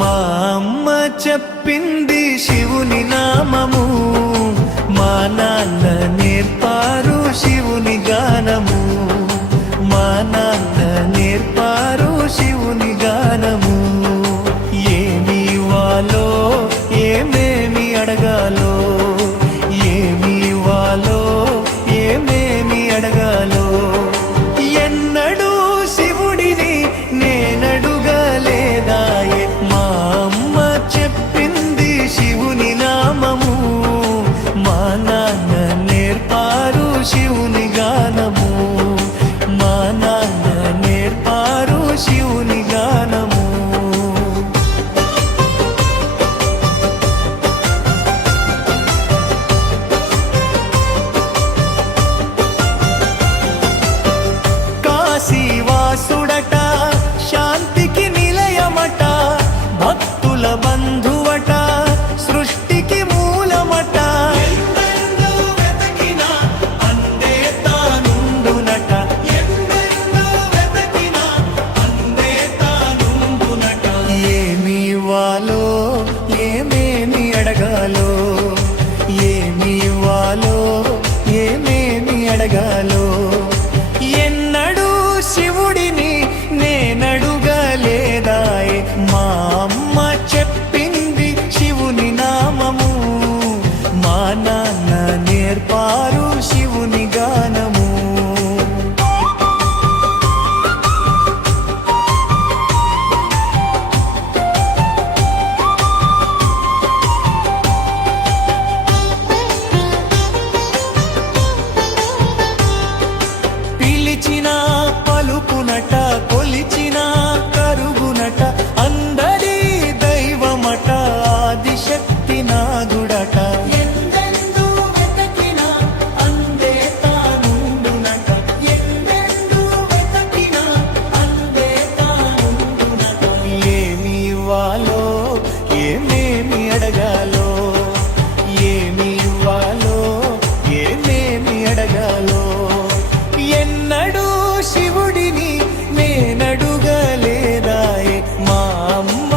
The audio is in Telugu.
మా అమ్మ చెప్పింది శివుని నామము, మా నాన్న నేర్పారు శివుని గానము, మా నాన్న నేర్పారు శివుని గానము. ఏమి ఇవ్వాలో ఏమేమి అడగాలో, ఏమి ఇవ్వాలో ఏమేమి అడగాలో, ఎన్నడూ శివుడిని నేనడుగలేదాయే. మా అమ్మ చెప్పింది శివుని నామము, మా నాన్న నేర్పారు శివుని గానము, మా నాన్న నేర్పారు శివుని గానము. కాశీవాసుడట, శాంతికి నిలయమట, భక్తుల బంధువట, సృష్టికి మూలమట. ఎందెందు వెతకినా అందే తానుండునట, ఎందెందు వెతకినా అందే తానుండునట. ఏమి ఇవ్వాలో ఏమేమి అడగాలో, ఏమి ఇవ్వాలో ఏమేమి అడగాలో, ఎన్నడూ శివుడిని నేనడుగలేదాయే. మా అమ్మ చెప్పింది శివుని నామము, మా నాన్న నేర్పారు శివుని గానము. పిలిచిన పలుకునట, కొలిచిన కరుగునట, అందరి దైవమట, ఆదిశక్తి నాదుడట. ఎందెందు వెతకినా అందే తానుండునట, ఎందెందు వెతకినా అందే తానుండునట. ఏమి ఇవ్వాలో ఏమేమి అడగాలో, ఏమి ఇవ్వాలో ఏమేమి అడగాలో, ఎన్నడూ శివుడిని నేనడుగలేదాయే. మా అమ్మ